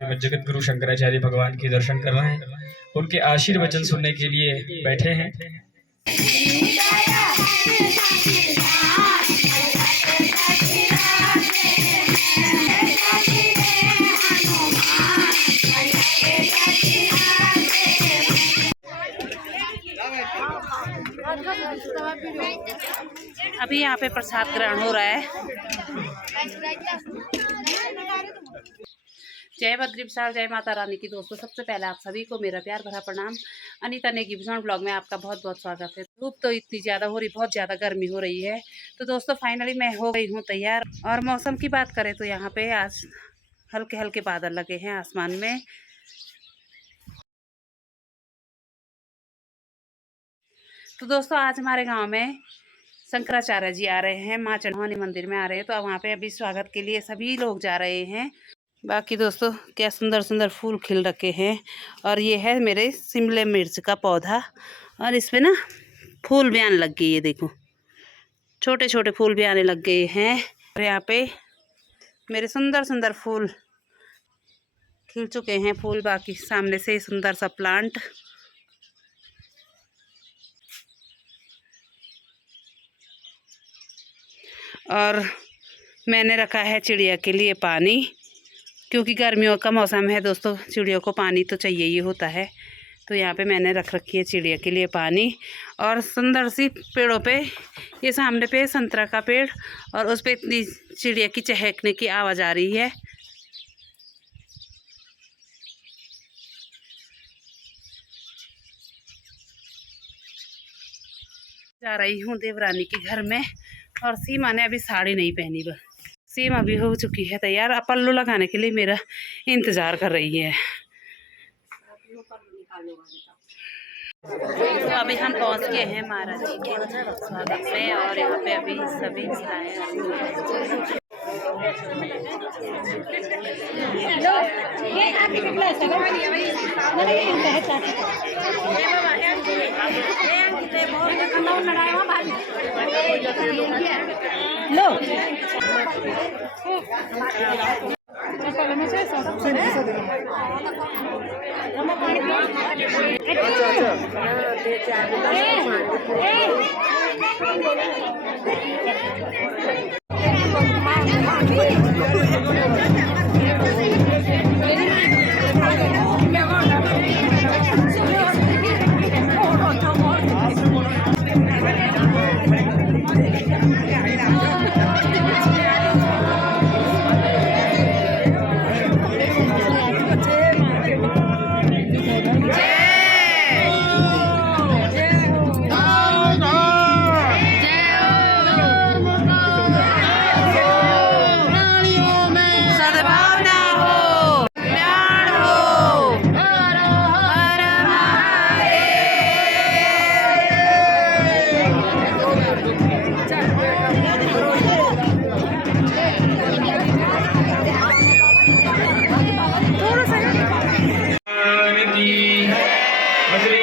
जगत गुरु शंकराचार्य भगवान के दर्शन कर रहे हैं, उनके आशीर्वचन सुनने के लिए बैठे हैं। अभी यहाँ पे प्रसाद ग्रहण हो रहा है। जय बद्री विशाल, जय माता रानी की। दोस्तों, सबसे पहले आप सभी को मेरा प्यार भरा प्रणाम। अनीता नेगी भूषण ब्लॉग में आपका बहुत बहुत स्वागत है। धूप तो इतनी ज़्यादा हो रही, बहुत ज़्यादा गर्मी हो रही है। तो दोस्तों, फाइनली मैं हो गई हूँ तैयार। और मौसम की बात करें तो यहाँ पे आज हल्के हल्के बादल लगे हैं आसमान में। तो दोस्तों, आज हमारे गाँव में शंकराचार्य जी आ रहे हैं, माँ चढ़वानी मंदिर में आ रहे हैं। तो वहाँ पे अभी स्वागत के लिए सभी लोग जा रहे हैं। बाकी दोस्तों, क्या सुंदर सुंदर फूल खिल रखे हैं। और ये है मेरे शिमला मिर्च का पौधा, और इसमें ना फूल भी आने लग गए। ये देखो, छोटे छोटे फूल भी आने लग गए हैं। और यहाँ पे मेरे सुंदर सुंदर फूल खिल चुके हैं। फूल बाकी सामने से सुंदर सा प्लांट। और मैंने रखा है चिड़िया के लिए पानी, क्योंकि गर्मियों का मौसम है दोस्तों, चिड़ियों को पानी तो चाहिए ही होता है। तो यहाँ पे मैंने रख रखी है चिड़िया के लिए पानी। और सुंदर सी पेड़ों पे, ये सामने पे संतरा का पेड़, और उस पे इतनी चिड़िया की चहकने की आवाज़ आ रही है। जा रही हूँ देवरानी के घर में। और सीमा ने अभी साड़ी नहीं पहनी, बस सीमा भी हो चुकी है तैयार। अब पल्लू लगाने के लिए मेरा इंतज़ार कर रही है। तो अभी हम पहुंच गए हैं महाराज जी के स्वागत में। और यहाँ पे अभी सभी लो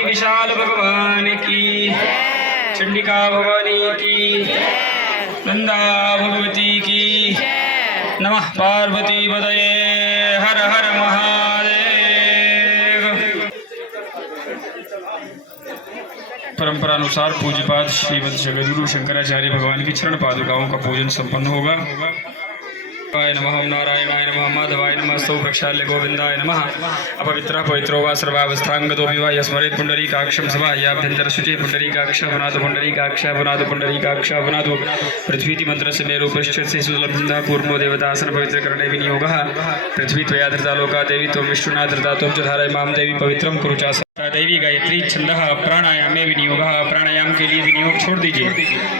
विशाल भगवान की, चंडिका भवानी की, नंदा भगवती की, नमः पार्वती पतये, हर हर महादेव। परंपरानुसार पूज्यपाद श्रीमद जगद्गुरु शंकराचार्य भगवान की चरण पादुकाओं का पूजन संपन्न होगा। नमः ओम नारायणाय नमः माधवाय नमः सौ प्रक्षाल्य गोविंदाय नमः। अपवित्रः पवित्रो वा सर्वावस्थांगतो विवा स्मरेत् पुंडरीकाक्षं समाह्याभ्यंतर शुचि पुंडरीकाक्षः पुनातु पुंडरीकाक्षः पुनातु पुंडरीकाक्षः पुनातु। पृथ्वीति मंत्रस्य मेरु पृष्ठस्य सुलभंधा कूर्मो देवतासन पवित्रकरणे विनियोगः। पृथ्वी त्वया धृता लोका देवी त्वं विष्णुना धृता त्वं च धारय मां देवी पवित्रं कुरु च। दैवी गायत्री छंदः प्राणायामे विनियोगः। प्राणायाम के लिए विनियोग छोड़ दीजिए,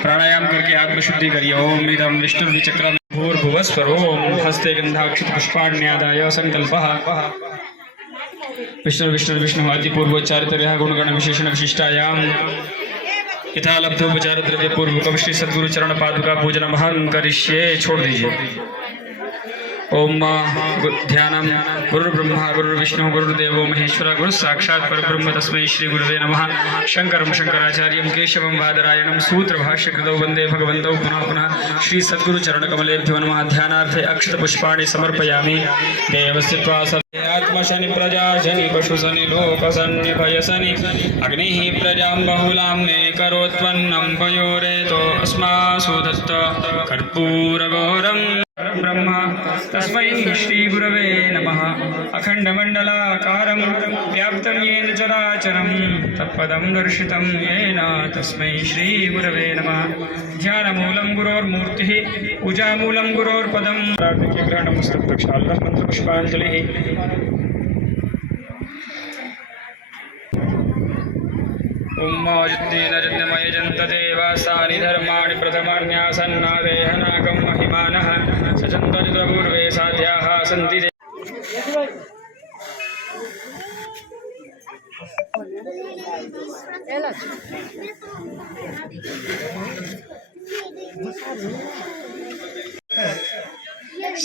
प्राणायाम करके आत्म शुद्धि करिए। ओम इदं विष्णुर्विचक्रं भूर्भुवस्वर ओम हस्ते गंधाक्षत पुष्पाण्यादाय संकल्पः। विष्णु आदिपूर्वोच्चारितः गुणगण विशेषण विशिष्टायां यथा लब्धोपचार द्रव्य पूर्वकम श्री सद्गुरु चरण पादुका पूजन महं करिष्ये। छोड़ दीजिए। ओम ध्यानम गुरुर्ब्रह्मा गुरुर्विष्णु गुरुर्देवो महेश्वर गुरु साक्षात् परब्रह्म तस्मै श्री गुरुवे नमः। शंकरं शंकराचार्यं केशवं बादरायणं सूत्र भाष्य कृतौ वंदे भगवन्तौ पुनः पुनः श्री सद्गुरु चरण कमलेभ्यो नमः। ध्यानार्थे अक्षत पुष्पाणि समर्पयामि। देवस्थित्वा आत्मशनि प्रजा शनि पशु शनि लोक शनि भय शनि अग्निः प्रजां बहुलां मे करोत्वन्नं पयोरेतो अस्मासु दत्त कर्पूरगौरं ब्रह्म तस्मै श्री गुरवे नमः। अखण्डमण्डलाकारं व्याप्तं येन चराचरं तत्पदं दर्शितं येन तस्मै श्री गुरवे नमः। ध्यानमूलं गुरोर्मूर्तिः पूजामूलं गुरोर्पदं ग्रहणं प्रक्षालनं मंत्रपुष्पाञ्जलिः। उम्माजुद्दीन जन्मय जन्तदेवासानि धर्माणि प्रथमान्यासन्नादेहनागं महिमानः सचन्तजुतपूर्वे साध्याः सन्ति।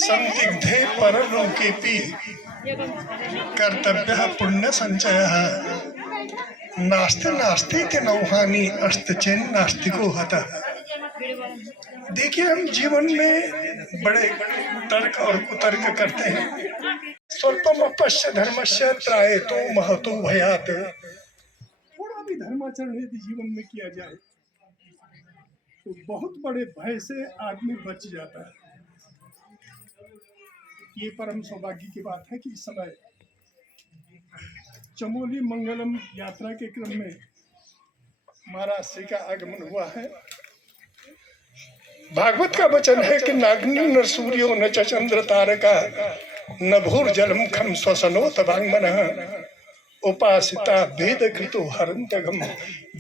संदिग्धे परलोकेपि कर्तव्यः पुण्य संचयः नास्ति नास्ति के नौहानि अस्ति चेन नास्तिको हतः। देखिए, हम जीवन में बड़े तर्क और कुतर्क करते हैं। स्वल्पम अपश्य धर्मस्य त्रायतो महतो भयात्। थोड़ा भी धर्माचरण यदि जीवन में किया जाए तो बहुत बड़े भय से आदमी बच जाता है। ये परम सौभाग्य की बात है कि इस समय चमोली मंगलम यात्रा के क्रम में महाराज श्री का आगमन हुआ है। भागवत का वचन है कि नाग्नि न सूर्यो न च चंद्र तारका न भूर जलम खम स्वसनो तवांगमन उपासिता भेद कृतो हरंतगम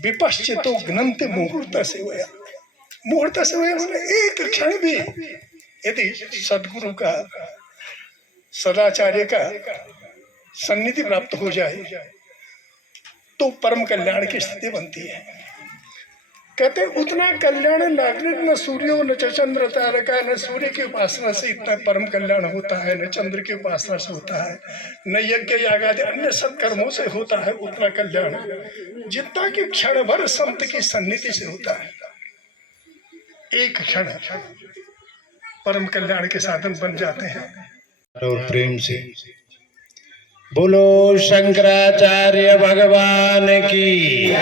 विपश्चितो घ्नन्ति मुहूर्त सेवया। मुहूर्त सेवया मतलब एक क्षण भी यदि सदगुरु का सदाचार्य का सन्निधि प्राप्त हो जाए तो परम कल्याण की स्थिति बनती है। कहते उतना कल्याण नागरिक न सूर्यो न चंद्र तारका। न सूर्य की उपासना से इतना परम कल्याण होता है, न चंद्र की उपासना से होता है, न यज्ञ याग आदि अन्य सत्कर्मों से होता है उतना कल्याण जितना कि क्षण भर संत की सन्निधि से होता है। एक क्षण परम कल्याण के साधन बन जाते हैं। और प्रेम से बोलो शंकराचार्य भगवान की।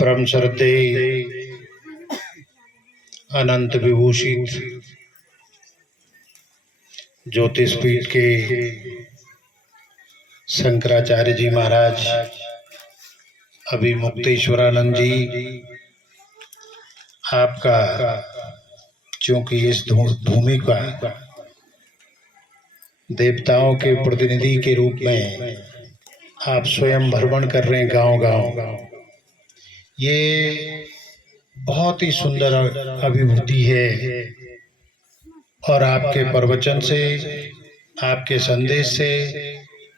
परम श्रद्धे अनंत विभूषित ज्योतिषपीठ के शंकराचार्य जी महाराज अभी मुक्तेश्वरानंद जी, आपका क्योंकि इस भूमि का देवताओं के प्रतिनिधि के रूप में आप स्वयं भ्रमण कर रहे हैं गांव गांव, ये बहुत ही सुंदर अभिवृद्धि है। और आपके प्रवचन से, आपके संदेश से,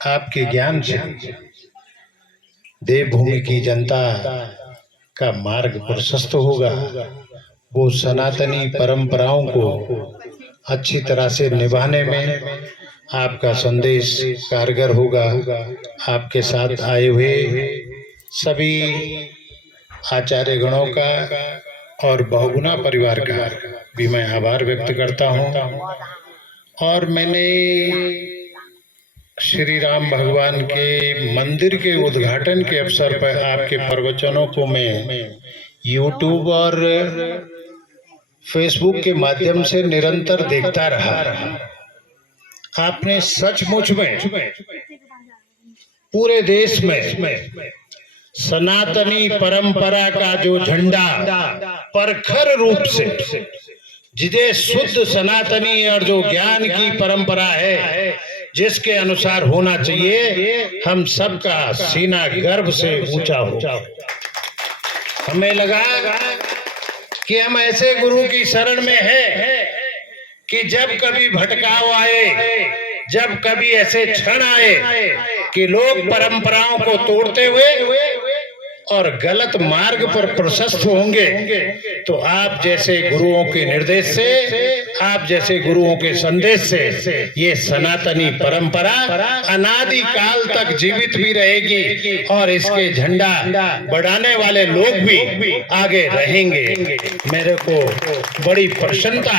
आपके ज्ञान से देवभूमि की जनता का मार्ग प्रशस्त होगा। वो सनातनी परंपराओं को अच्छी तरह से निभाने में आपका संदेश कारगर होगा। आपके साथ आए हुए सभी आचार्य गणों का और बहुगुणा परिवार का भी मैं आभार व्यक्त करता हूँ। और मैंने श्री राम भगवान के मंदिर के उद्घाटन के अवसर पर आपके प्रवचनों को मैं यूट्यूब और फेसबुक के माध्यम से निरंतर देखता रहा। आपने सचमुच में पूरे देश में सनातनी परंपरा का जो झंडा प्रखर रूप से, जिसे शुद्ध सनातनी और जो ज्ञान की परंपरा है जिसके अनुसार होना चाहिए, हम सबका सीना गर्व से ऊंचा हो। हमें लगा कि हम ऐसे गुरु की शरण में हैं कि जब कभी भटकाव आए, जब कभी ऐसे क्षण आए कि लोग परंपराओं को तोड़ते हुए और गलत मार्ग पर प्रशस्त होंगे तो आप जैसे गुरुओं के निर्देश से, आप जैसे गुरुओं के संदेश से ये सनातनी परंपरा अनादि काल तक जीवित भी रहेगी और इसके झंडा बढ़ाने वाले लोग भी आगे रहेंगे। मेरे को बड़ी प्रसन्नता,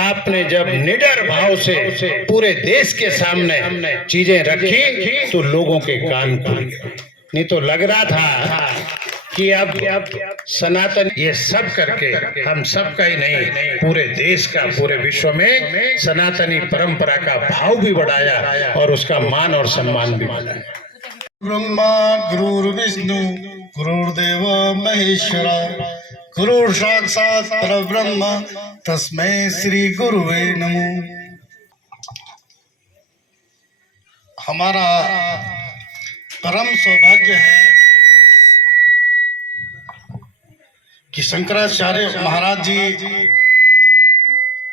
आपने जब निडर भाव से पूरे देश के सामने चीजें रखी तो लोगों के कान खुल गए। नहीं तो लग रहा था कि अब सनातन ये सब करके हम सब का ही नहीं, पूरे देश का, पूरे विश्व में सनातनी परंपरा का भाव भी बढ़ाया और उसका मान और सम्मान भी बढ़ाया। ब्रह्मा गुरुर्विष्णु गुरुर्देव महेश्वरा गुरु साक्षात् परब्रह्म तस्मै श्री गुरुवे नमो। हमारा परम सौभाग्य है कि शंकराचार्य महाराज जी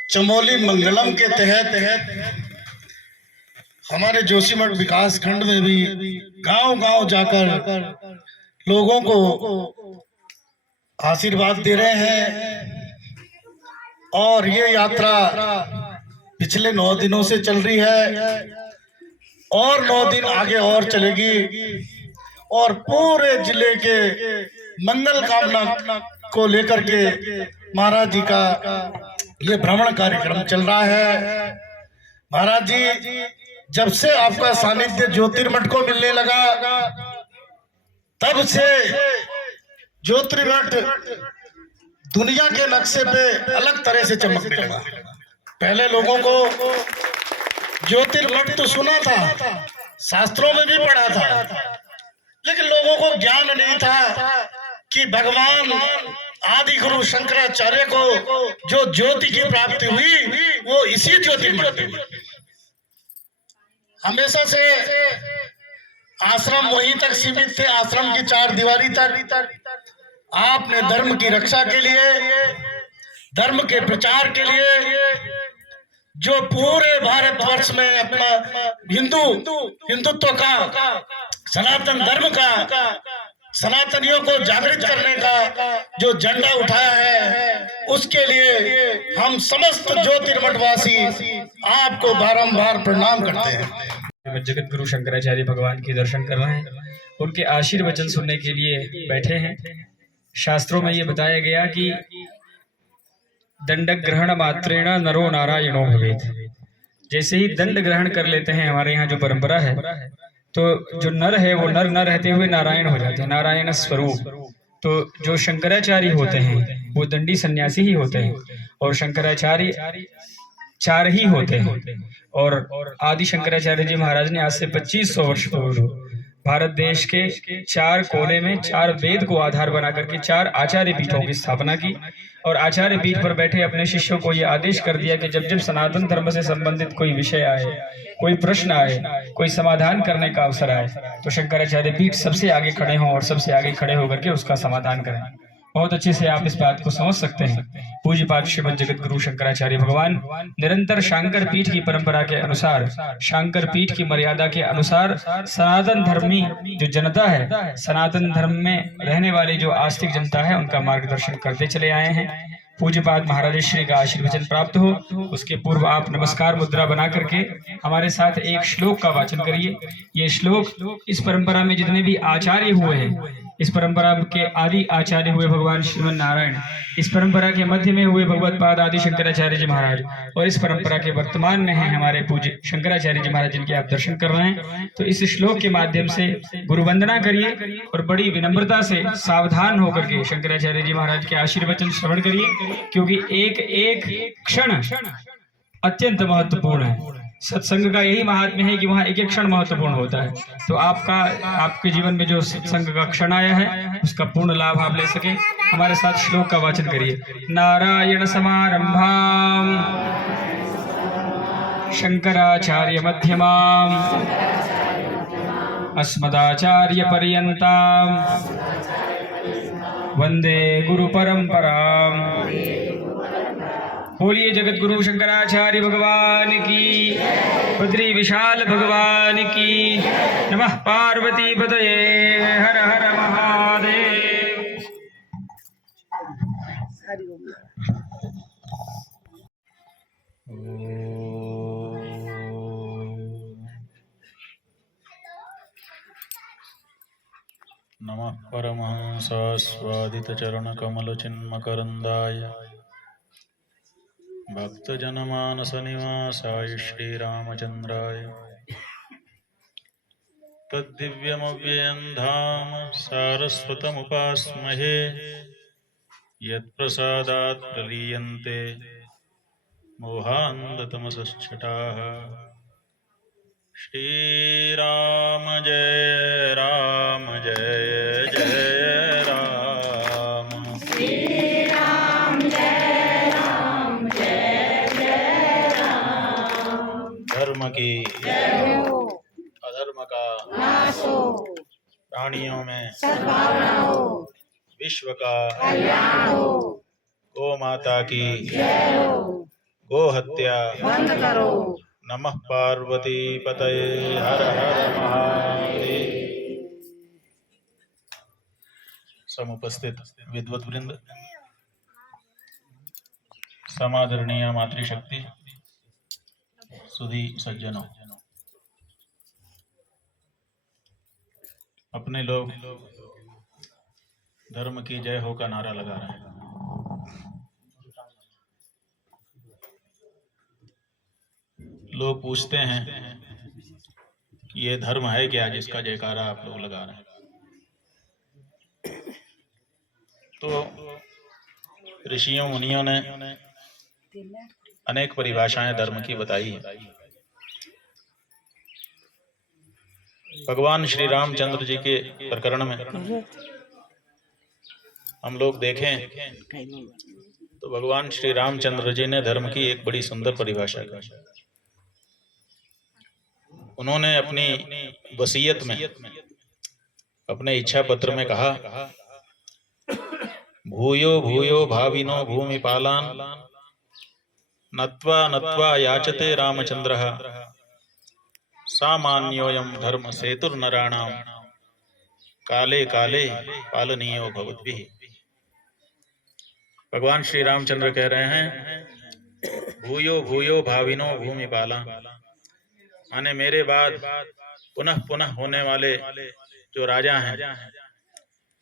चमोली मंगलम के तहत हमारे जोशीमठ विकास खंड में भी गांव-गांव जाकर लोगों को आशीर्वाद दे रहे हैं और ये यात्रा पिछले 9 दिनों से चल रही है और 9 दिन आगे और चलेगी और पूरे जिले के मंगल कामना को लेकर के महाराज जी का ये भ्रमण कार्यक्रम चल रहा है। महाराज जी जब से आपका सानिध्य ज्योतिर्मठ को मिलने लगा तब से ज्योतिर्मठ दुनिया के नक्शे पे अलग तरह से चमकने लगा। पहले लोगों को ज्योतिर्मठ तो सुना था, शास्त्रों में भी पढ़ा था, लेकिन लोगों को ज्ञान नहीं था कि भगवान आदि गुरु शंकराचार्य को जो ज्योति की प्राप्ति हुई वो इसी ज्योतिर्मठ में। हमेशा से आश्रम वहीं तक सीमित थे, आश्रम की 4 दीवारी तक। आपने धर्म की रक्षा के लिए, धर्म के प्रचार के लिए जो पूरे भारतवर्ष में अपना हिंदुत्व का, सनातन धर्म का, सनातनियों को जागृत करने का जो झंडा उठाया है, उसके लिए हम समस्त ज्योतिर्मठवासी आपको बारंबार प्रणाम करते हैं। जगत गुरु शंकराचार्य भगवान के दर्शन कर रहे हैं, उनके आशीर्वचन सुनने के लिए बैठे हैं। शास्त्रों में ये बताया गया कि दंड ग्रहण मात्रेण नरो नारायणो भवेत। जैसे ही दंड ग्रहण कर लेते हैं, हमारे यहाँ जो परंपरा है, तो जो नर है वो नर न रहते हुए नारायण हो जाते हैं, नारायण स्वरूप। तो जो शंकराचार्य होते हैं वो दंडी सन्यासी ही होते हैं और शंकराचार्य 4 ही होते हैं। और आदि शंकराचार्य जी महाराज ने आज से 2500 वर्ष पूर्व भारत देश के 4 कोने में 4 वेद को आधार बना करके 4 आचार्य पीठों की स्थापना की और आचार्य पीठ पर बैठे अपने शिष्यों को यह आदेश कर दिया कि जब जब सनातन धर्म से संबंधित कोई विषय आए, कोई प्रश्न आए, कोई समाधान करने का अवसर आए, तो शंकराचार्य पीठ सबसे आगे खड़े हों और सबसे आगे खड़े होकर के उसका समाधान करें। बहुत अच्छे से आप इस बात को समझ सकते हैं। पूज्य पाद श्रीमद जगत गुरु शंकराचार्य भगवान निरंतर शांकर पीठ की परंपरा के अनुसार, शांकर पीठ की मर्यादा के अनुसार सनातन धर्मी जो जनता है, सनातन धर्म में रहने वाली जो आस्तिक जनता है, उनका मार्गदर्शन करते चले आए हैं। पूज्यपाद महाराज श्री का आशीर्वचन प्राप्त हो, उसके पूर्व आप नमस्कार मुद्रा बना करके हमारे साथ एक श्लोक का वाचन करिए। ये श्लोक इस परंपरा में जितने भी आचार्य हुए हैं, इस परंपरा के आदि आचार्य हुए भगवान श्रीमन नारायण, इस परंपरा के मध्य में हुए भगवत पाद आदि शंकराचार्य जी महाराज, और इस परंपरा के वर्तमान में हैं हमारे पूज्य शंकराचार्य जी महाराज, जिनके आप दर्शन कर रहे हैं। तो इस श्लोक के माध्यम से गुरु वंदना करिए और बड़ी विनम्रता से सावधान होकर के शंकराचार्य जी महाराज के आशीर्वचन श्रवण करिए, क्योंकि एक एक क्षण अत्यंत महत्वपूर्ण है। सत्संग का यही महात्म्य है कि वहाँ एक एक क्षण महत्वपूर्ण होता है। तो आपके जीवन में जो सत्संग का क्षण आया है, उसका पूर्ण लाभ आप ले सके, हमारे साथ श्लोक का वाचन करिए। नारायण समारंभाम शंकराचार्य मध्यमाम अस्मदाचार्य पर्यंताम वंदे गुरु परंपराम। बोलिए जगत गुरु शंकराचार्य भगवान की। बद्री विशाल भगवान की नमः। पार्वती पतये हर हर महादेव। नमः परमहंसास्वादितचरणकमलचिन्मकरन्दाय भक्तजनमानसनिवासाय श्रीरामचन्द्राय तद्दिव्यमव्ययं धाम सारस्वतमुपास्महे यत्प्रसादात् प्रलीयन्ते मोहान्धतमसश्चटाः। श्रीराम जय राम जय जय राम। धर्म की अधर्म का प्राणियों में विश्व का गौ माता की गो हत्या बंद करो। नमः पार्वती पतये हर हर महादेव। समुपस्थित विद्वत वृंद, समादरणीय मातृशक्ति, सुधी सज्जनों, अपने लोग धर्म की जय हो का नारा लगा रहे हैं। लोग पूछते हैं कि ये धर्म है क्या जिसका जयकारा आप लोग लगा रहे हैं। तो ऋषियों मुनियों ने अनेक परिभाषाएं धर्म की बताई है। भगवान श्री रामचंद्र जी के प्रकरण में हम लोग देखें तो भगवान श्री रामचंद्र जी ने धर्म की एक बड़ी सुंदर परिभाषा की। उन्होंने अपनी वसीयत में, अपने इच्छा पत्र में कहा, भूयो भूयो भाविनो भूमिपालान नत्वा नत्वा याचते रामचंद्रः सामान्योऽयं धर्म सेतुर्नराणां काले काले पालनीयो भवद्भिः। भगवान श्री रामचंद्र कह रहे हैं, भूयो भूयो भाविनो भूमिपाला, माने मेरे बाद पुनः पुनः होने वाले जो राजा हैं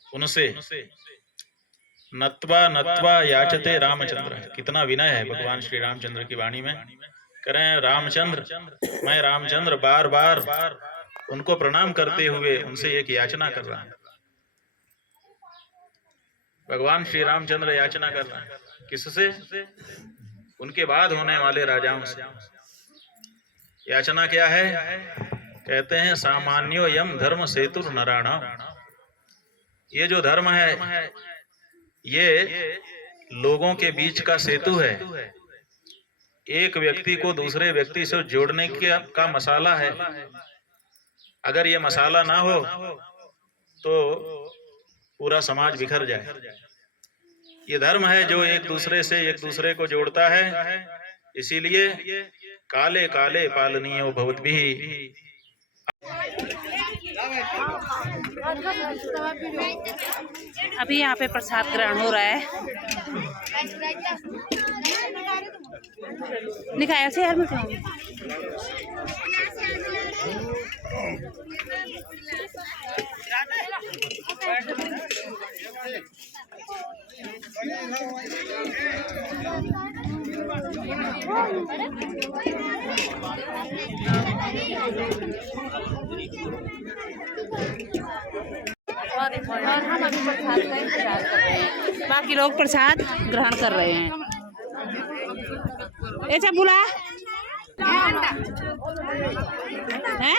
उनसे नत्वा नत्वा याचते रामचंद्र। कितना विनय है भगवान श्री रामचंद्र की वाणी में। कह रहे हैं, रामचंद्र, मैं रामचंद्र बार बार उनको प्रणाम करते हुए उनसे एक याचना कर रहा हूं। भगवान श्री रामचंद्र याचना कर रहे हैं किससे? उनके बाद होने वाले राजाओं से। याचना क्या है? कहते हैं, सामान्यो यम धर्म सेतुर नराणाम। ये जो धर्म है ये लोगों के बीच का सेतु है, एक व्यक्ति को दूसरे व्यक्ति से जोड़ने का मसाला है। अगर ये मसाला ना हो तो पूरा समाज बिखर जाए। ये धर्म है जो एक दूसरे से एक दूसरे को जोड़ता है। इसीलिए काले काले पालनीयो भवद्भिः। अभी यहाँ पे प्रसाद ग्रहण हो रहा है। निकाया से यार मैं और हम अभी प्रसाद का इंतजार कर रहे हैं। बाकी लोग प्रसाद ग्रहण कर रहे हैं। ऐसा बुला है।